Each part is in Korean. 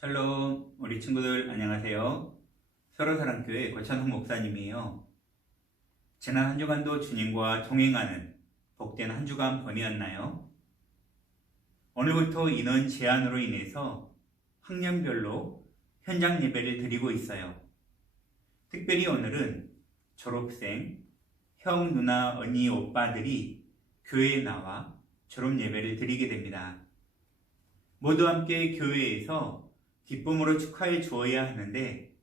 샬롬, 우리 친구들 안녕하세요. 서로사랑교회 고찬홍 목사님이에요. 지난 한 주간도 주님과 동행하는 복된 한 주간 보내었나요? 오늘부터 인원 제한으로 인해서 학년별로 현장 예배를 드리고 있어요. 특별히 오늘은 졸업생, 형, 누나, 언니, 오빠들이 교회에 나와 졸업 예배를 드리게 됩니다. 모두 함께 교회에서 기쁨으로 축하해 주어야 하는데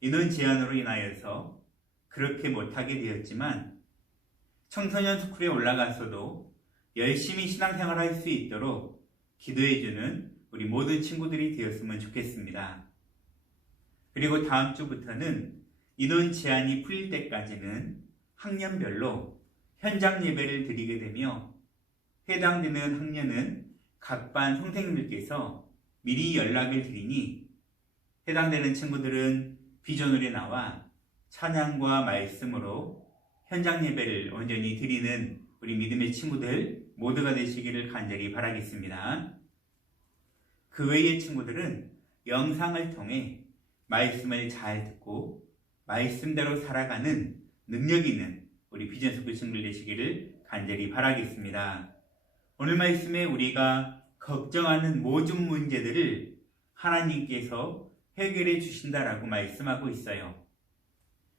인원 제한으로 인하여서 그렇게 못하게 되었지만 청소년 스쿨에 올라가서도 열심히 신앙생활 할 수 있도록 기도해주는 우리 모든 친구들이 되었으면 좋겠습니다. 그리고 다음 주부터는 인원 제한이 풀릴 때까지는 학년별로 현장 예배를 드리게 되며 해당되는 학년은 각 반 선생님들께서 미리 연락을 드리니 해당되는 친구들은 비전홀에 나와 찬양과 말씀으로 현장 예배를 온전히 드리는 우리 믿음의 친구들 모두가 되시기를 간절히 바라겠습니다. 그 외의 친구들은 영상을 통해 말씀을 잘 듣고 말씀대로 살아가는 능력 있는 우리 비전스쿨 친구들 되시기를 간절히 바라겠습니다. 오늘 말씀에 우리가 걱정하는 모든 문제들을 하나님께서 해결해 주신다라고 말씀하고 있어요.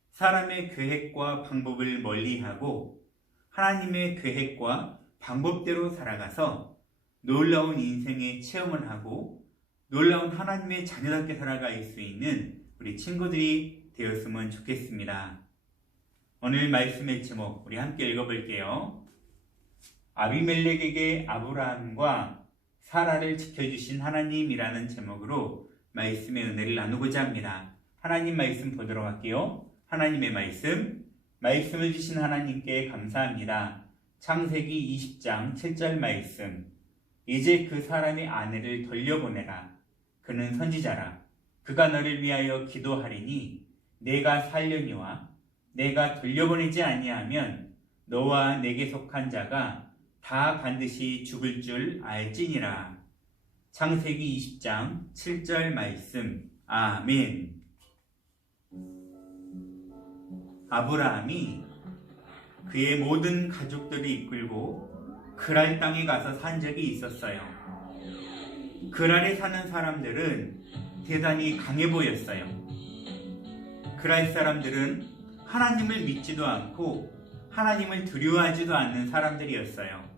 사람의 계획과 방법을 멀리하고 하나님의 계획과 방법대로 살아가서 놀라운 인생의 체험을 하고 놀라운 하나님의 자녀답게 살아갈 수 있는 우리 친구들이 되었으면 좋겠습니다. 오늘 말씀의 제목 우리 함께 읽어볼게요. 아비멜렉에게 아브라함과 사라를 지켜주신 하나님이라는 제목으로 말씀의 은혜를 나누고자 합니다. 하나님 말씀 보도록 할게요. 하나님의 말씀을 주신 하나님께 감사합니다. 창세기 20장 7절 말씀. 이제 그 사람의 아내를 돌려보내라. 그는 선지자라. 그가 너를 위하여 기도하리니 내가 살려니와 내가 돌려보내지 아니하면 너와 내게 속한 자가 다 반드시 죽을 줄 알지니라. 창세기 20장 7절 말씀. 아멘. 아브라함이 그의 모든 가족들을 이끌고 그랄 땅에 가서 산 적이 있었어요. 그랄에 사는 사람들은 대단히 강해 보였어요. 그랄 사람들은 하나님을 믿지도 않고 하나님을 두려워하지도 않는 사람들이었어요.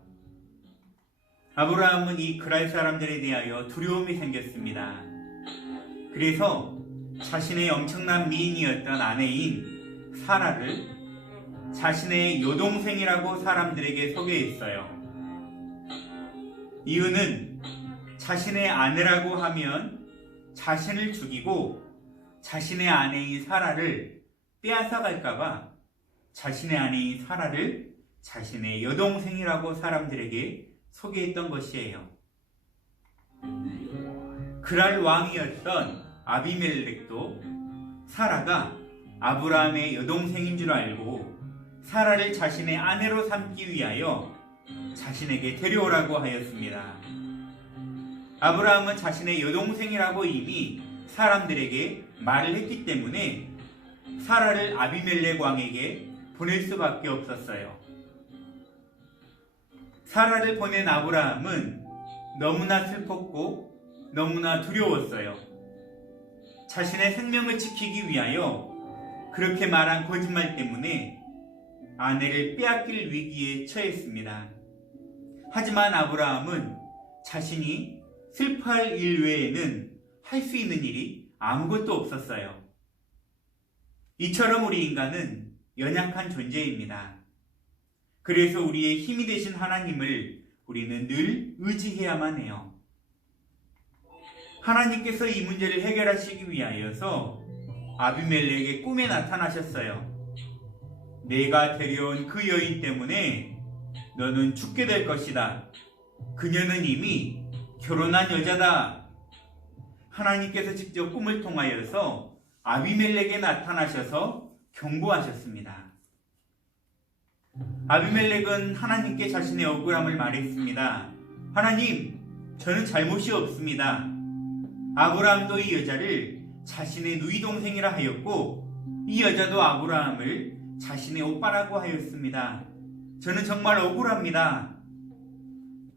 아브라함은 이 그랄 사람들에 대하여 두려움이 생겼습니다. 그래서 자신의 엄청난 미인이었던 아내인 사라를 자신의 여동생이라고 사람들에게 소개했어요. 이유는 자신의 아내라고 하면 자신을 죽이고 자신의 아내인 사라를 빼앗아 갈까봐 자신의 아내인 사라를 자신의 여동생이라고 사람들에게 소개했던 것이에요. 그랄 왕이었던 아비멜렉도 사라가 아브라함의 여동생인 줄 알고 사라를 자신의 아내로 삼기 위하여 자신에게 데려오라고 하였습니다. 아브라함은 자신의 여동생이라고 이미 사람들에게 말을 했기 때문에 사라를 아비멜렉 왕에게 보낼 수밖에 없었어요. 사라를 보낸 아브라함은 너무나 슬펐고 너무나 두려웠어요. 자신의 생명을 지키기 위하여 그렇게 말한 거짓말 때문에 아내를 빼앗길 위기에 처했습니다. 하지만 아브라함은 자신이 슬퍼할 일 외에는 할 수 있는 일이 아무것도 없었어요. 이처럼 우리 인간은 연약한 존재입니다. 그래서 우리의 힘이 되신 하나님을 우리는 늘 의지해야만 해요. 하나님께서 이 문제를 해결하시기 위하여서 아비멜렉의 꿈에 나타나셨어요. 내가 데려온 그 여인 때문에 너는 죽게 될 것이다. 그녀는 이미 결혼한 여자다. 하나님께서 직접 꿈을 통하여서 아비멜렉에 나타나셔서 경고하셨습니다. 아비멜렉은 하나님께 자신의 억울함을 말했습니다. 하나님, 저는 잘못이 없습니다. 아브라함도 이 여자를 자신의 누이 동생이라 하였고 이 여자도 아브라함을 자신의 오빠라고 하였습니다. 저는 정말 억울합니다.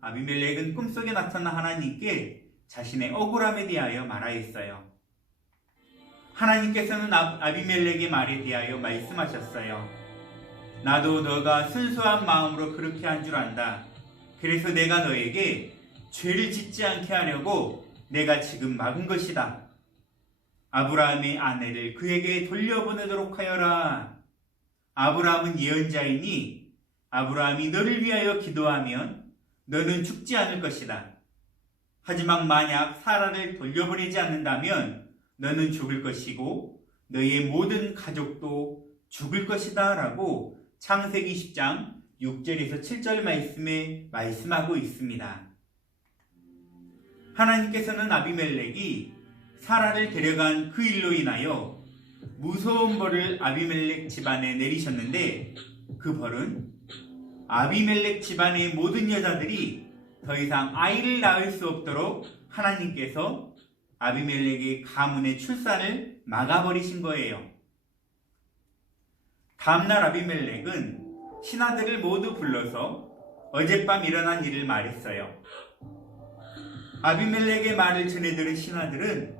아비멜렉은 꿈속에 나타난 하나님께 자신의 억울함에 대하여 말하였어요. 하나님께서는 아비멜렉의 말에 대하여 말씀하셨어요. 나도 너가 순수한 마음으로 그렇게 한 줄 안다. 그래서 내가 너에게 죄를 짓지 않게 하려고 내가 지금 막은 것이다. 아브라함의 아내를 그에게 돌려보내도록 하여라. 아브라함은 예언자이니 아브라함이 너를 위하여 기도하면 너는 죽지 않을 것이다. 하지만 만약 사라를 돌려보내지 않는다면 너는 죽을 것이고 너의 모든 가족도 죽을 것이다 라고 창세기 10장 6절에서 7절 말씀에 말씀하고 있습니다. 하나님께서는 아비멜렉이 사라를 데려간 그 일로 인하여 무서운 벌을 아비멜렉 집안에 내리셨는데 그 벌은 아비멜렉 집안의 모든 여자들이 더 이상 아이를 낳을 수 없도록 하나님께서 아비멜렉의 가문의 출산을 막아버리신 거예요. 다음날 아비멜렉은 신하들을 모두 불러서 어젯밤 일어난 일을 말했어요. 아비멜렉의 말을 전해 들은 신하들은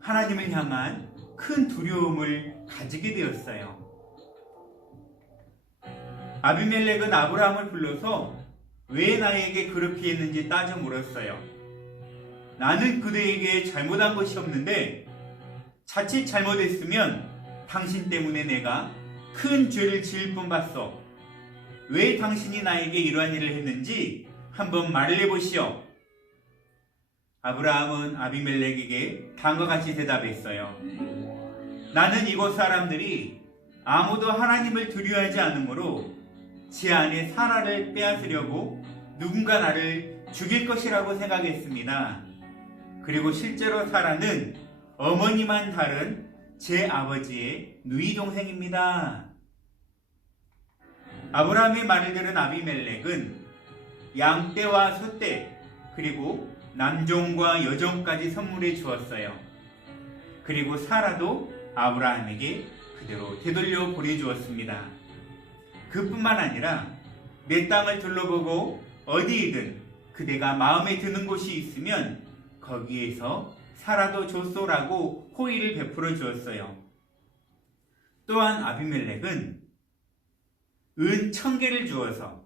하나님을 향한 큰 두려움을 가지게 되었어요. 아비멜렉은 아브라함을 불러서 왜 나에게 그렇게 했는지 따져 물었어요. 나는 그대에게 잘못한 것이 없는데 자칫 잘못했으면 당신 때문에 내가 큰 죄를 지을 뿐봤소. 왜 당신이 나에게 이러한 일을 했는지 한번 말을 해보시오. 아브라함은 아비멜렉에게 다음과 같이 대답했어요. 나는 이곳 사람들이 아무도 하나님을 두려워하지 않으므로 제 아내 사라를 빼앗으려고 누군가 나를 죽일 것이라고 생각했습니다. 그리고 실제로 사라는 어머니만 다른 제 아버지의 누이 동생입니다. 아브라함의 말을 들은 아비멜렉은 양떼와 소떼 그리고 남종과 여종까지 선물해 주었어요. 그리고 사라도 아브라함에게 그대로 되돌려 보내주었습니다. 그뿐만 아니라 내 땅을 둘러보고 어디이든 그대가 마음에 드는 곳이 있으면 거기에서 사라도 줬소라고 호의를 베풀어 주었어요. 또한 아비멜렉은 은 1000개를 주어서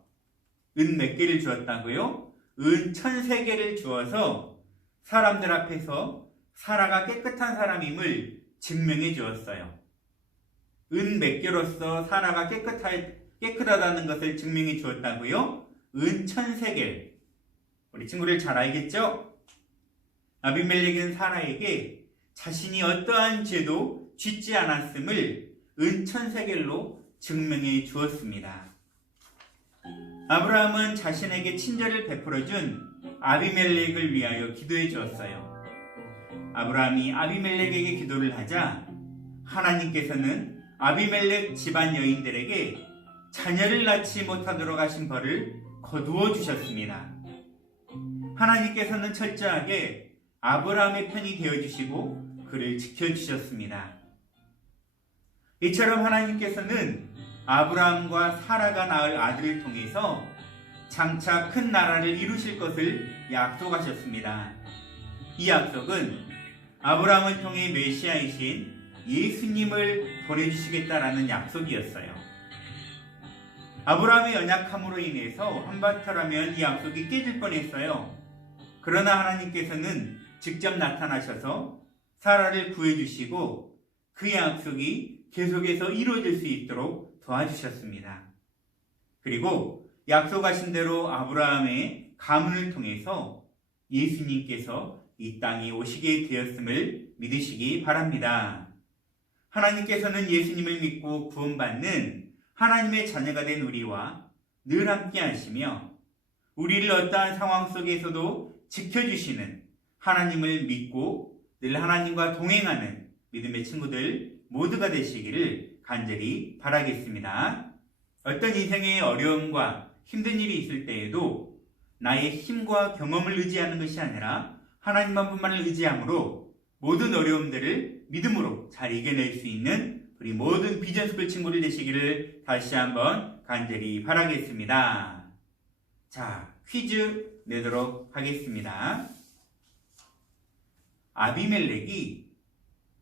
은 몇 개를 주었다고요? 은 1003개를 주어서 사람들 앞에서 사라가 깨끗한 사람임을 증명해 주었어요. 은 몇 개로서 사라가 깨끗하다는 것을 증명해 주었다고요? 은 1003개. 우리 친구들 잘 알겠죠? 아비멜렉은 사라에게 자신이 어떠한 죄도 짓지 않았음을 은 1003개로 증명해 주었습니다. 아브라함은 자신에게 친절을 베풀어준 아비멜렉을 위하여 기도해 주었어요. 아브라함이 아비멜렉에게 기도를 하자 하나님께서는 아비멜렉 집안 여인들에게 자녀를 낳지 못하도록 하신 벌을 거두어 주셨습니다. 하나님께서는 철저하게 아브라함의 편이 되어주시고 그를 지켜주셨습니다. 이처럼 하나님께서는 아브라함과 사라가 낳을 아들을 통해서 장차 큰 나라를 이루실 것을 약속하셨습니다. 이 약속은 아브라함을 통해 메시아이신 예수님을 보내주시겠다라는 약속이었어요. 아브라함의 연약함으로 인해서 한바탕하면 이 약속이 깨질 뻔했어요. 그러나 하나님께서는 직접 나타나셔서 사라를 구해주시고 그 약속이 계속해서 이루어질 수 있도록 도와주셨습니다. 그리고 약속하신 대로 아브라함의 가문을 통해서 예수님께서 이 땅에 오시게 되었음을 믿으시기 바랍니다. 하나님께서는 예수님을 믿고 구원받는 하나님의 자녀가 된 우리와 늘 함께 하시며 우리를 어떠한 상황 속에서도 지켜주시는 하나님을 믿고 늘 하나님과 동행하는 믿음의 친구들 모두가 되시기를 간절히 바라겠습니다. 어떤 인생의 어려움과 힘든 일이 있을 때에도 나의 힘과 경험을 의지하는 것이 아니라 하나님만 뿐만을 의지함으로 모든 어려움들을 믿음으로 잘 이겨낼 수 있는 우리 모든 비전스쿨 친구들 되시기를 다시 한번 간절히 바라겠습니다. 자, 퀴즈 내도록 하겠습니다. 아비멜렉이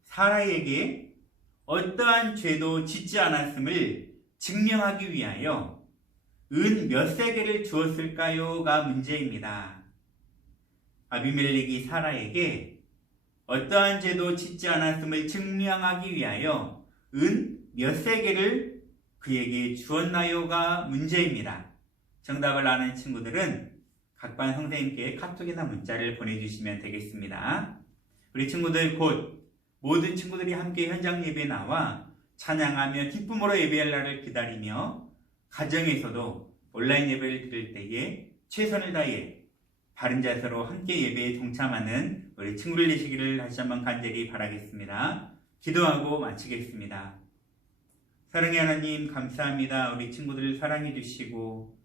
사라에게 어떠한 죄도 짓지 않았음을 증명하기 위하여 은 몇 세겔을 주었을까요?가 문제입니다. 아비멜렉이 사라에게 어떠한 죄도 짓지 않았음을 증명하기 위하여 은 몇 세겔을 그에게 주었나요?가 문제입니다. 정답을 아는 친구들은 각반 선생님께 카톡이나 문자를 보내주시면 되겠습니다. 우리 친구들 곧 모든 친구들이 함께 현장 예배에 나와 찬양하며 기쁨으로 예배할 날을 기다리며 가정에서도 온라인 예배를 드릴 때에 최선을 다해 바른 자세로 함께 예배에 동참하는 우리 친구들 되시기를 다시 한번 간절히 바라겠습니다. 기도하고 마치겠습니다. 사랑의 하나님 감사합니다. 우리 친구들을 사랑해 주시고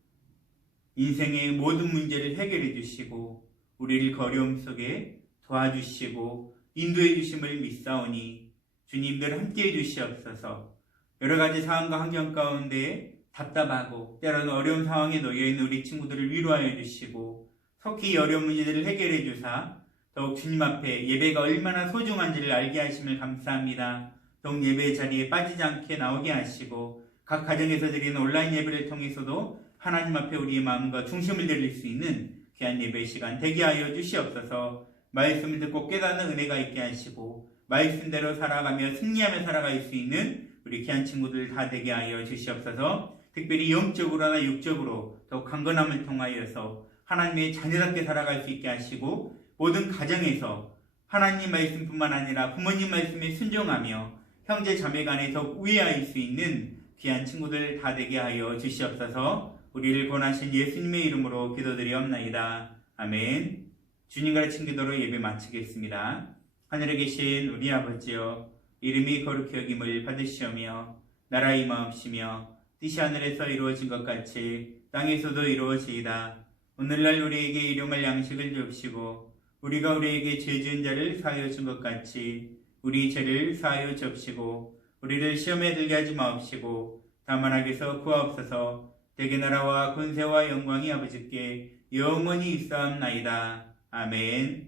인생의 모든 문제를 해결해 주시고 우리를 어려움 속에 도와주시고 인도해 주심을 믿사오니 주님들 함께해 주시옵소서. 여러 가지 상황과 환경 가운데 답답하고 때로는 어려운 상황에 놓여있는 우리 친구들을 위로하여 주시고 속히 이 어려운 문제들을 해결해 주사 더욱 주님 앞에 예배가 얼마나 소중한지를 알게 하심을 감사합니다. 더욱 예배 자리에 빠지지 않게 나오게 하시고 각 가정에서 드리는 온라인 예배를 통해서도 하나님 앞에 우리의 마음과 중심을 드릴 수 있는 귀한 예배 시간 되게 하여 주시옵소서. 말씀을 듣고 깨닫는 은혜가 있게 하시고 말씀대로 살아가며 승리하며 살아갈 수 있는 우리 귀한 친구들 다 되게 하여 주시옵소서. 특별히 영적으로나 육적으로 더 강건함을 통하여서 하나님의 자녀답게 살아갈 수 있게 하시고 모든 가정에서 하나님 말씀뿐만 아니라 부모님 말씀에 순종하며 형제 자매 간에 더 우애할 수 있는 귀한 친구들 다 되게 하여 주시옵소서. 우리를 권하신 예수님의 이름으로 기도드리옵나이다. 아멘. 주님 가르친 기도로 예배 마치겠습니다. 하늘에 계신 우리 아버지여, 이름이 거룩히 여김을 받으시오며 나라 임하옵시며 뜻이 하늘에서 이루어진 것 같이 땅에서도 이루어지이다. 오늘날 우리에게 일용할 양식을 주옵시고 우리가 우리에게 죄 지은 자를 사하여 준 것 같이 우리 죄를 사하여 주옵시고 우리를 시험에 들게 하지 마옵시고 다만 악에서 구하옵소서. 대개 나라와 권세와 영광이 아버지께 영원히 있사옵나이다. 아멘.